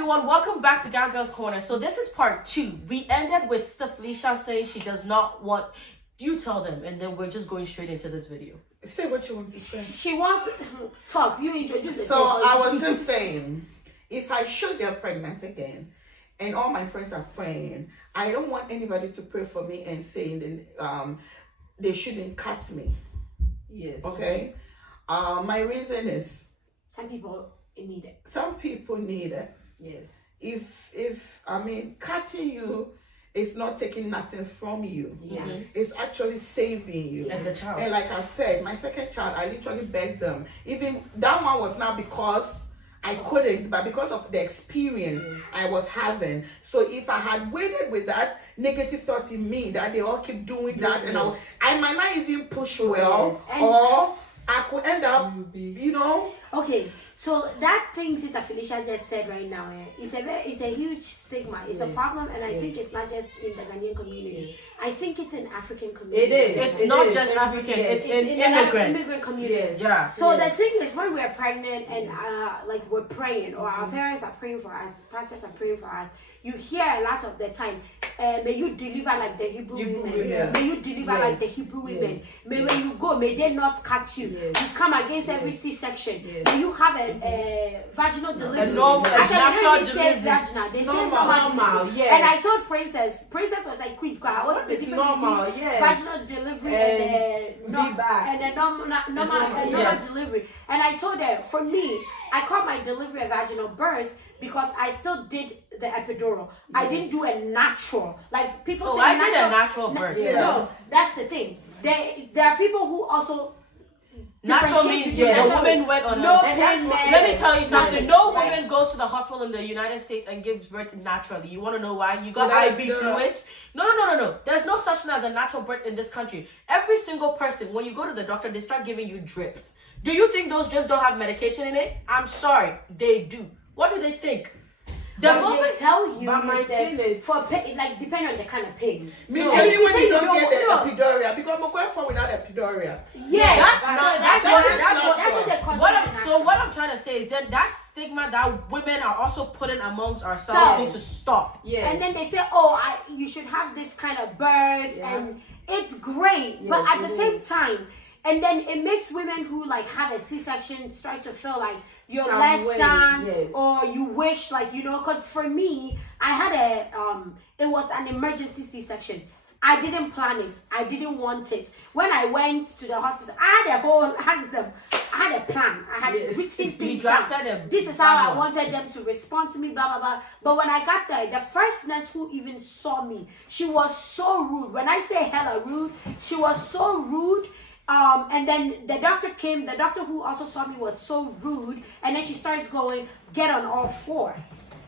everyone, welcome back to Gang Girls Corner. So this is part 2. We ended with Felicia saying she does not want, you tell them, and then we're just going straight into this video. Say what you want to say. She wants to talk. You introduce it. So I was just saying, if I should get pregnant again, and all my friends are praying, I don't want anybody to pray for me and saying they shouldn't cut me. Yes. Okay. My reason is some people need it. Some people need it. Yes. If I mean, cutting you is not taking nothing from you. Yes. It's actually saving you. And the child. And like I said, my second child, I literally begged them. Even that one was not because I couldn't, but because of the experience I was having. So if I had waited with that negative thought in me that they all keep doing that, and I might not even push well, or I could end up, you know. Okay, so that thing Sister Felicia just said right now, it's a huge stigma. It's a problem, and I think it's not just in the Ghanaian community. I think it's in African community. It is. It's not just African. It's in immigrants. Immigrant communities. Yeah. So the thing is, when we're pregnant and like we're praying, or our parents are praying for us, pastors are praying for us, you hear a lot of the time, may you deliver like the Hebrew women. Yeah. May you deliver like the Hebrew women. May when you go, may they not cut you. You come against every C-section. May you have a vaginal delivery. Natural They delivery. say vaginal. They say normal. Yes. And I told Princess was like, Queen, what's the difference normal? between Yes. vaginal delivery and a normal delivery? And I told her, for me, I call my delivery a vaginal birth because I still did the epidural. I didn't do a natural. Like people say I did a natural birth. No, that's the thing. There are people who also Natural means the woman went on let me tell you something. No woman goes to the hospital in the United States and gives birth naturally. You want to know why? You got IV fluid. No. There's no such thing as a natural birth in this country. Every single person, when you go to the doctor, they start giving you drips. Do you think those drips don't have medication in it? I'm sorry, they do. What do they think? The moment they tell you, but my thing is for pain, like depending on the kind of pain. Only when you don't get the epidural, because I'm going for without epidural. Yeah, that's what I'm trying to say is that stigma that women are also putting amongst ourselves need to stop. Yeah. And then they say, you should have this kind of birth, and it's great, but at the same time. And then it makes women who like have a C-section start to feel like you're less than, or you wish like, you know, because for me, I had it was an emergency C-section. I didn't plan it. I didn't want it. When I went to the hospital, I had a plan. I had written things down. This is how I wanted them to respond to me, blah, blah, blah. But when I got there, the first nurse who even saw me, she was so rude. When I say hella rude, she was so rude. And then the doctor came, the doctor who also saw me was so rude, and then she starts going, get on all fours.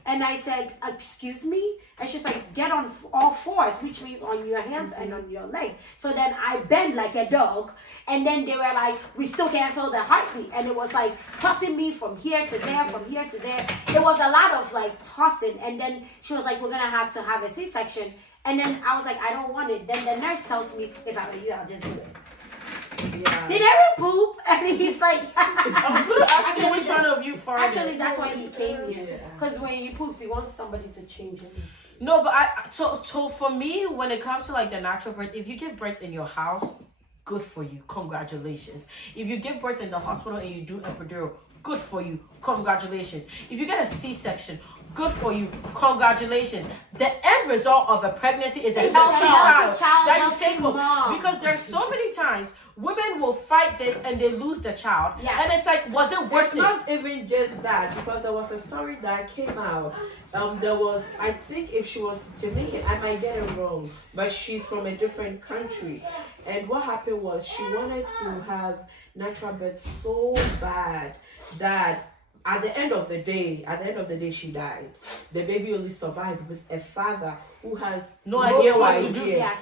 And I said, excuse me? And she's like, get on all fours, which means on your hands and on your legs. So then I bend like a dog, and then they were like, we still can't feel the heartbeat. And it was like tossing me from here to there, from here to there. It was a lot of like tossing. And then she was like, we're going to have a C-section. And then I was like, I don't want it. Then the nurse tells me, if I were you, I'll just do it. Yeah. Did Aaron poop? And he's like, I was going to ask you which one of you farted. Actually, that's why he came here. Because when he poops, he wants somebody to change him. No, but so for me, when it comes to like the natural birth, if you give birth in your house, good for you. Congratulations. If you give birth in the hospital and you do epidural, good for you. Congratulations. If you get a C-section, good for you. Congratulations. The end result of a pregnancy is a healthy child that you take home. Because there's so many times women will fight this and they lose the child. Yeah. And it's like, was it worth it? It's not even just that, because there was a story that came out. There was, I think if she was Jamaican, I might get it wrong, but she's from a different country. And what happened was she wanted to have natural birth so bad that at the end of the day, she died. The baby only survived with a father who has no idea what to do. Yeah.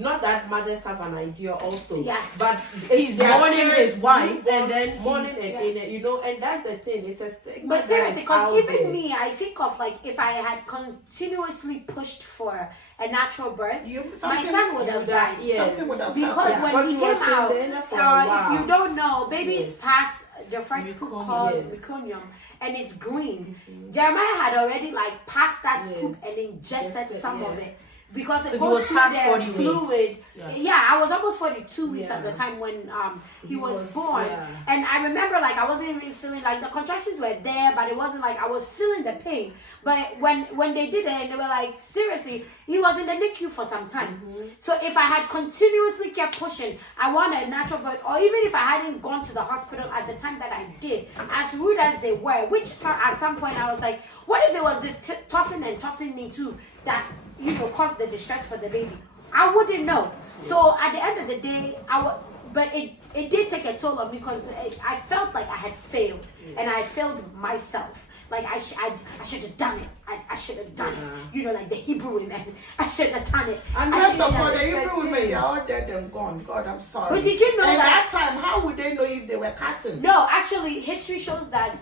Not that mothers have an idea also. Yeah. But he's mourning his wife and then mourning and that's the thing. It's a stigma. But seriously, because even me, I think of like if I had continuously pushed for a natural birth, my son would have died. Something would have because when he came out, if you don't know, babies pass the first scoop Meconium, called yes. meconium, and it's green. Jeremiah had already like passed that scoop Yes. and ingested Ingested, some of yeah. it. Because it Because he goes was through past the 40 weeks. fluid. Yeah. Yeah, I was almost 42 weeks at the Yeah. time when he was was- born. yeah. And I remember like I wasn't even feeling like the contractions were there, but it wasn't like I was feeling the pain. But when they did it, and they were like, seriously, he was in the NICU for some time. So if I had continuously kept pushing, I wanted a natural birth, or even if I hadn't gone to the hospital at the time that I did, as rude as they were, which at some point I was like, what if it was this tossing and tossing me too that caused the distress for the baby? I wouldn't know. So at the end of the day, but it did take a toll on me because I felt like I had failed, and I failed myself. Like I should have done it. I should have done it. Like the Hebrew women, I should have done it. And I first shoulda of all, done the it. Hebrew women, they're all dead and gone. God, I'm sorry. But did you know and that- that time, how would they know if they were cutting? No, actually, history shows that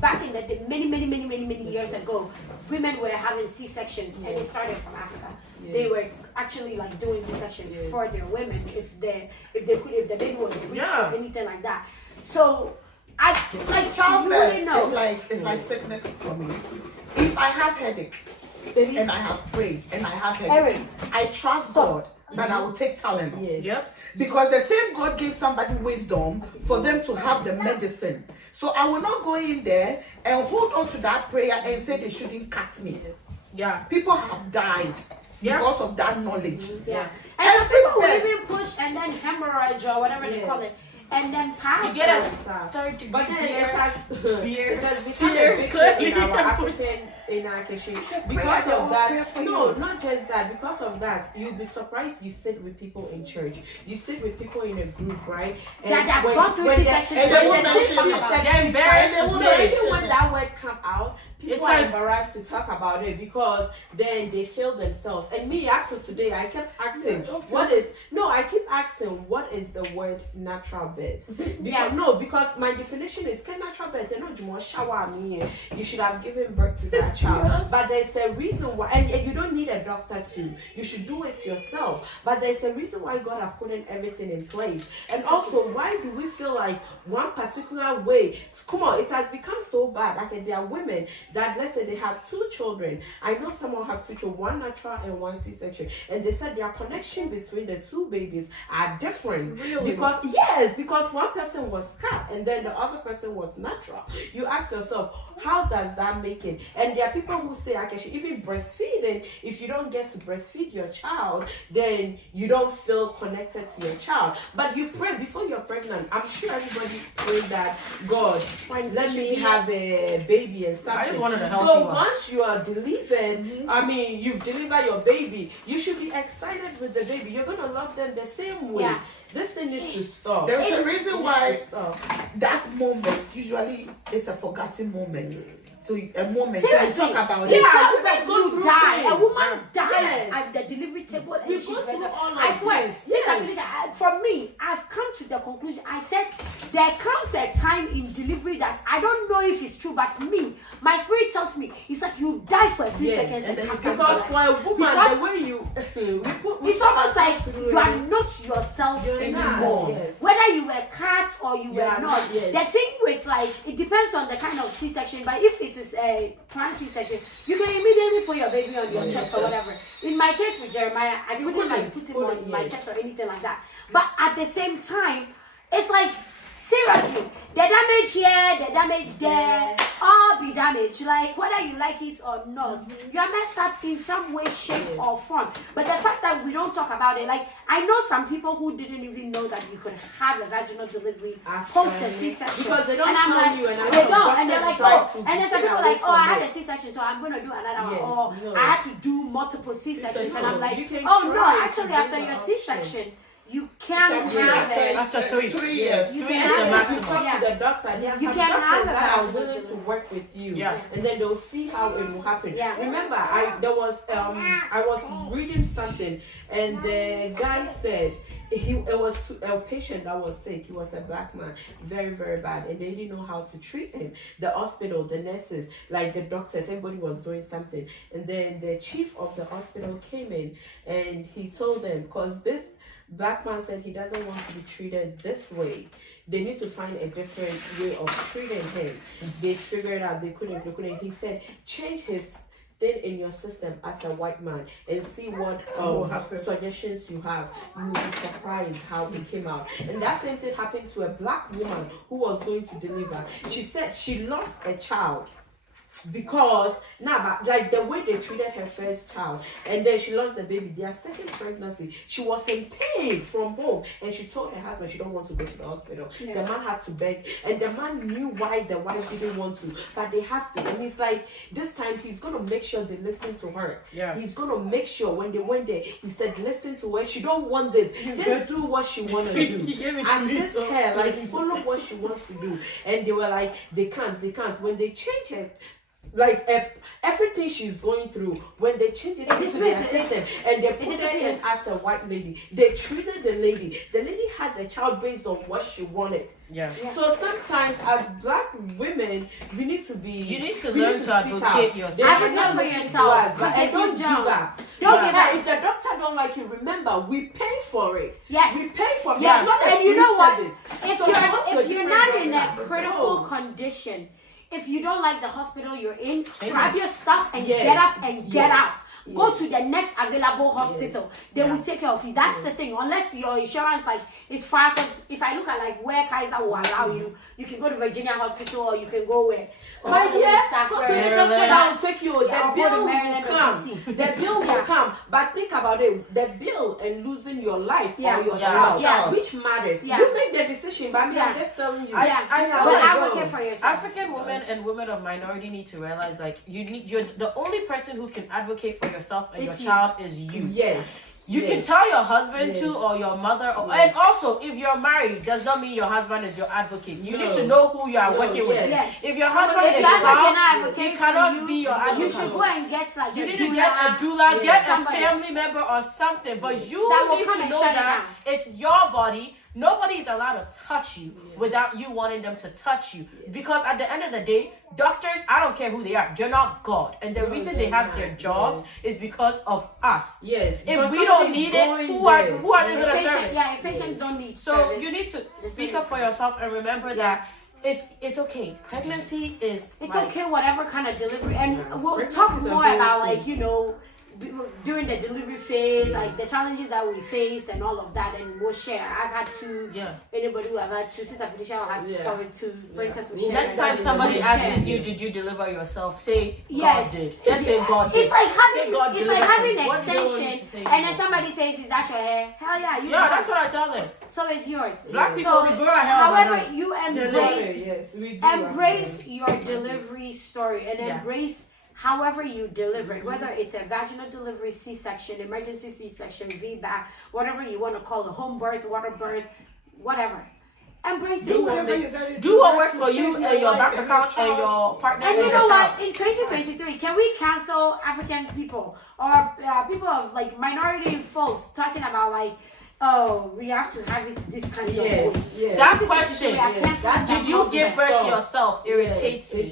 back in the day, many years ago, women were having C-sections, and it started from Africa. Yes. They were actually like doing C-sections Yes. for their women if the baby was rich Yeah. or anything like that. So I like Childbirth you really know. it's like sickness for me. If I have headache and I have prayed and I have headache, Eric, I trust God that I will take Tylenol. Yes. Yep. Because the same God gave somebody wisdom for them to have the medicine. So I will not go in there and hold on to that prayer and say they shouldn't cut me. Yeah. People have died Yeah. because of that knowledge. Yeah. And some people will Everywhere. even push and then hemorrhage or whatever they call it, and then pass. You get a Stop. third degree But then beer. it has beer, it has become steer, a big thing in our clearly. African Kishi. prayer, Because they of will that, pray for no, you. not just that. Because of that, you'll be surprised. You sit with people in church. You sit with people in a group, right? That have gone through C-sections. and they when won't they mention talk it. about They're embarrassed And to then say. even when that word come out, people It's are like- embarrassed to talk about it because then they feel themselves. And me, up to today, I kept asking, I keep asking, what is the word natural birth? Because my definition is, can natural birth, they're not more shower me. You should have given birth to that child. But there's a reason why, and you don't need a doctor to, you should do it yourself. But there's a reason why God have put in everything in place. And also, why do we feel like one particular way? Come on, it has become so bad. Like there are women that, let's say they have 2 children. I know someone have 2 children, one natural and one C-section. And they said their connection between the 2 babies are different. Really? Because one person was cut and then the other person was natural. You ask yourself, how does that make it? And there are people who say, actually, even breastfeeding, if you don't get to breastfeed your child, then you don't feel connected to your child. But you pray before you're pregnant. I'm sure everybody prayed that, God, let me have a baby and something. I just wanted a healthy So one. once you are delivered, you've delivered your baby, you should be excited with the baby. You're going to love them the same way. Yeah. This thing needs to stop. There's a It reason needs why to stop. that moment usually is a forgotten moment. So a moment so you Seriously, talk about in it. childbirth, go you through die. things. A woman dies Yes. at the delivery table, and We she's go through pregnant. all of I swear, this. since I Yes. finished, for me, I've come to the conclusion. I said there comes a time in delivery that I don't know if it's true, but me, my spirit tells me it's like you die for a few Yes, seconds and then come you back Because to for life. a woman, Because the way you it's almost like you are not yourself You're not, anymore. yes. Whether you were cut or you were are not. not, yes. The thing with like it depends on the kind of C-section, but if it is a planned C-section, you can immediately put your baby on your chest or whatever. In my case with Jeremiah, I couldn't like put him on my chest or anything like that. But at the same time, it's like seriously, the damage here, the damage there, all be damaged. Like whether you like it or not, you are messed up in some way, shape, or form. But the fact that we don't talk about it, like I know some people who didn't even know that you could have a vaginal delivery post a C-section Because they don't and I'm tell like, you, and I they know don't, and they're doctors like, try oh, to and then some get people away like, oh, I from had it. a C-section, so I'm gonna do another Yes, one, or no. I had to do multiple C-sections, and I'm like, You can oh no, try to actually do after the your option. C-section, you can Some have years, it. After 3. 3 Yes. years. You Three can is the have maximum. You talk Yeah. to the doctor. There are You some can have doctors a that are vaginal willing to delivery. work with you, Yeah. and then they'll see how it will happen. Yeah. Remember, I was reading something, and the guy said it was a patient that was sick. He was a black man, very very bad, and they didn't know how to treat him. The hospital, the nurses, like the doctors, everybody was doing something, and then the chief of the hospital came in, and he told them because this Black man said he doesn't want to be treated this way. They need to find a different way of treating him. They figured out they couldn't. He said, change his thing in your system as a white man and see what suggestions you have. You will be surprised how it came out. And that same thing happened to a black woman who was going to deliver. She said she lost a child because like the way they treated her first child, and then she lost the baby. Their second pregnancy, she was in pain from home, and she told her husband she don't want to go to the hospital. The man had to beg, and the man knew why the wife didn't want to, but they have to. And he's like, this time he's gonna make sure they listen to her. He's gonna make sure when they went there, he said, listen to her. She don't want this. Just do what she wanna do. Assist her, like follow what she wants to do. And they were like, they can't. When they change her, like everything she's going through, when they changed it into their system and they put her in as a white lady, they treated the lady had the child based on what she wanted. So sometimes as black women, you need to learn to advocate yourself. Advocate for yourself, but don't give up. Don't give up. If the doctor don't like you, remember we pay for it. We pay for it. Yes. It's not a And you free know what? service. If you're not in a critical condition, if you don't like the hospital you're in, grab your stuff and get up and get out. Go to the next available hospital. They will take care of you. That's the thing. Unless your insurance is far. Because if I look at where Kaiser will allow you, you can go to Virginia Hospital or you can go where. But go to the doctor that will take you. The bill will come. The bill will come. But think about it. The bill and losing your life or your child, which matters. You make the decision. But I'm just telling you. Advocate for yourself. African women and women of minority need to realize you're the only person who can advocate for yourself and your child is you. You can tell your husband to, or your mother, and also if you're married, does not mean your husband is your advocate. You need to know who you are working with. If your husband is wrong, he cannot be your advocate. You should go and get you need to get a doula, get a family member or something. But you need to know that it's your body. Nobody is allowed to touch you without you wanting them to touch you. Because at the end of the day, doctors, I don't care who they are, they're not God. And the reason they have their jobs is because of us. If we don't need it, who are they going to serve? If patients don't need So you need to speak up for yourself and remember that it's okay. Pregnancy is okay, whatever kind of delivery. And we'll talk more about during the delivery phase, the challenges that we faced and all of that, and we'll share. I've had two. Anybody who have had two, Sister Felicia will have covered two. For instance, we share. Next time somebody asks you, did you deliver yourself? Say God did. Just say God did. It's like having an extension, and then somebody says, "Is that your hair?" Hell yeah, you. Yeah, that's what I tell them. So it's yours. Black people, we grow our hair. However, you embrace your delivery story and embrace. However you deliver it, whether it's a vaginal delivery, C-section, emergency C-section, VBAC, whatever you want to call it, home birth, water birth, whatever. Embrace it. Do what works for you and your bank account and your partner. And you know what? In 2023, can we cancel African people or people of minority folks talking about we have to have it this kind of way? That question, did you give birth yourself, irritates me.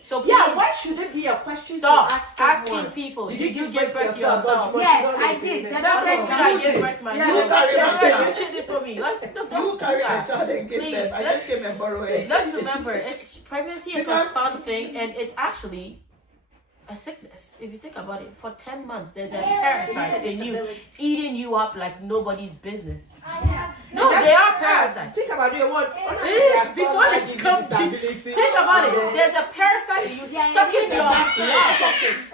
So why should it be a question stop to ask asking people, did you give birth yourself? Yes, I did. I gave birth myself. You cheated for me. You carry my child and give birth. I just came and borrow it. Let's remember, pregnancy is a fun thing, and it's actually a sickness. If you think about it, for 10 months there's a parasite in you eating you up like nobody's business. No, they are parasites. Think about it. Before they come, think about it. There's a parasite in you sucking your blood.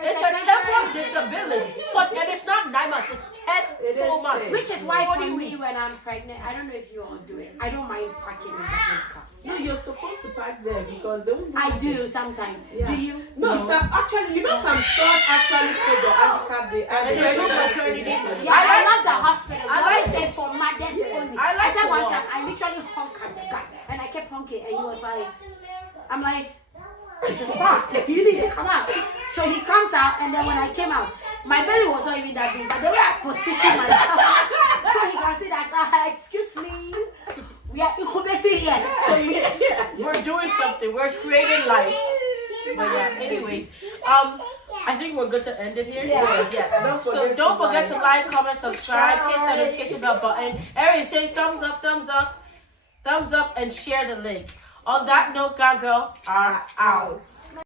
It's a temporal disability, and it's not 9 months. It's 10 full months. Which is why for me, when I'm pregnant, I don't know if you all do it. I don't mind packing in the handcuffs. No, you're supposed to pack there because they won't. I do sometimes. Do you? No. Actually, some stores actually put the handicap there. I love the hospital. I like it for mothers only. I said one time, I literally honked at the guy, and I kept honking, and he was like, I'm like, stop, you need to come out. So he comes out, and then when I came out, my belly was not even that big, but the way I positioned myself, so he can see that, excuse me, we are incubating here. So we're doing something. We're creating life. But anyways, I think we're good to end it here. Yeah. Yes. Don't Don't forget forget to like, comment, subscribe, hit the Subscribe. notification bell button. Everybody say thumbs up, and share the link. On that note, God girls are out.